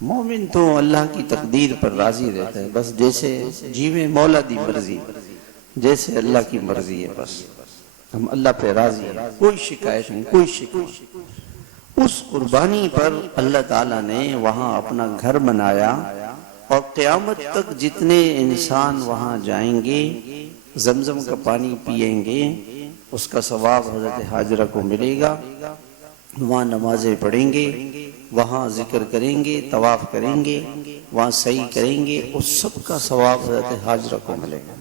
مومن تو اللہ کی تقدیر پر راضی رہتا ہے، بس جیسے جیویں مولا دی مرضی، جیسے اللہ کی مرضی ہے، بس ہم اللہ پہ راضی ہیں، کوئی شکایت نہیں، کوئی شکایت۔ اس قربانی پر اللہ تعالیٰ نے وہاں اپنا گھر بنایا، اور قیامت تک جتنے انسان وہاں جائیں گے زمزم کا پانی پیئیں گے، اس کا ثواب حضرت حاجرہ کو ملے گا۔ وہاں نمازیں پڑھیں گے، وہاں ذکر کریں گے، طواف کریں گے، وہاں سعی کریں گے، اس سب کا ثواب حضرت حاجرہ کو ملے گا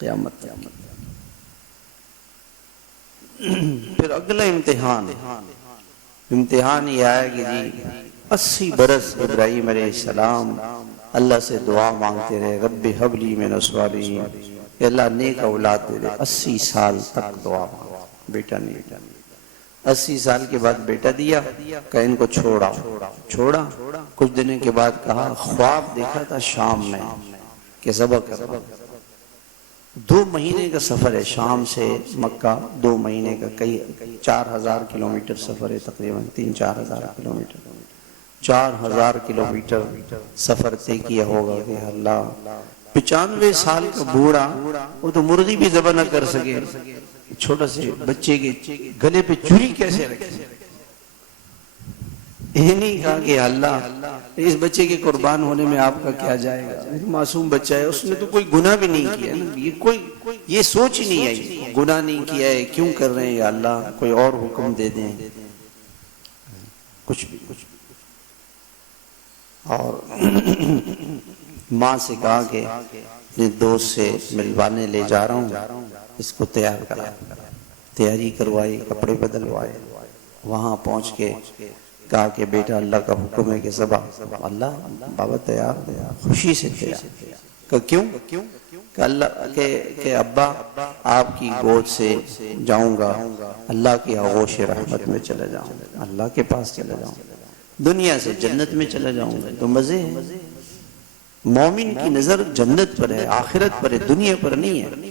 قیامت تک۔ پھر اگلا امتحان یہ آیا کہ جی 80 برس ابراہیم علیہ السلام اللہ سے دعا مانگتے رہے، رب ہب لی من الصالحین، کہ اللہ نیک اولاد دے دے۔ 80 سال تک دعا مانگا، بیٹا نہیں۔ 80 سال کے بعد بیٹا دیا، کہ ان کو چھوڑا۔ کچھ دنوں کے بعد کہا خواب دیکھا تھا شام میں کہ ذبح کرو۔ 2 مہینے کا سفر ہے شام سے مکہ، 2 مہینے کا، کئی 4000 کلومیٹر سفر ہے، تقریباً 3-4 ہزار کلومیٹر، 4000 کلومیٹر سفر طے کیا ہوگا کہ اللہ 95 سال کا بوڑھا، وہ تو مرغی بھی ذبح نہ کر سکے، چھوٹا سے بچے کے گلے پہ چوری کیسے رکھے؟ یہ نہیں کہا کہ اللہ اس بچے کے قربان ہونے میں آپ کا کیا جائے گا، معصوم بچہ ہے، اس نے تو کوئی گناہ بھی نہیں کیا، یہ سوچ ہی نہیں آئی، گناہ نہیں کیا ہے، کیوں کر رہے ہیں یا اللہ کوئی اور حکم دے دیں، کچھ بھی۔ اور ماں سے کہا کہ اپنے دوست سے ملوانے لے جا رہا ہوں، اس کو تیار کرا، تیاری کروائی، کپڑے بدلوائے، وہاں پہنچ کے کہا کہ بیٹا اللہ کا حکم ہے کہ ذبح۔ اللہ بابا تیار، خوشی سے تیار۔ کہ کیوں؟ کہ اللہ کہ ابا آپ کی گود سے جاؤں گا، اللہ کی آغوش رحمت میں چلا جاؤں گا، اللہ کے پاس چلا جاؤں گا، دنیا سے جنت میں چلا جاؤں گا، تو مزے ہیں۔ مومن کی نظر جنت پر ہے، آخرت پر ہے، دنیا پر نہیں ہے۔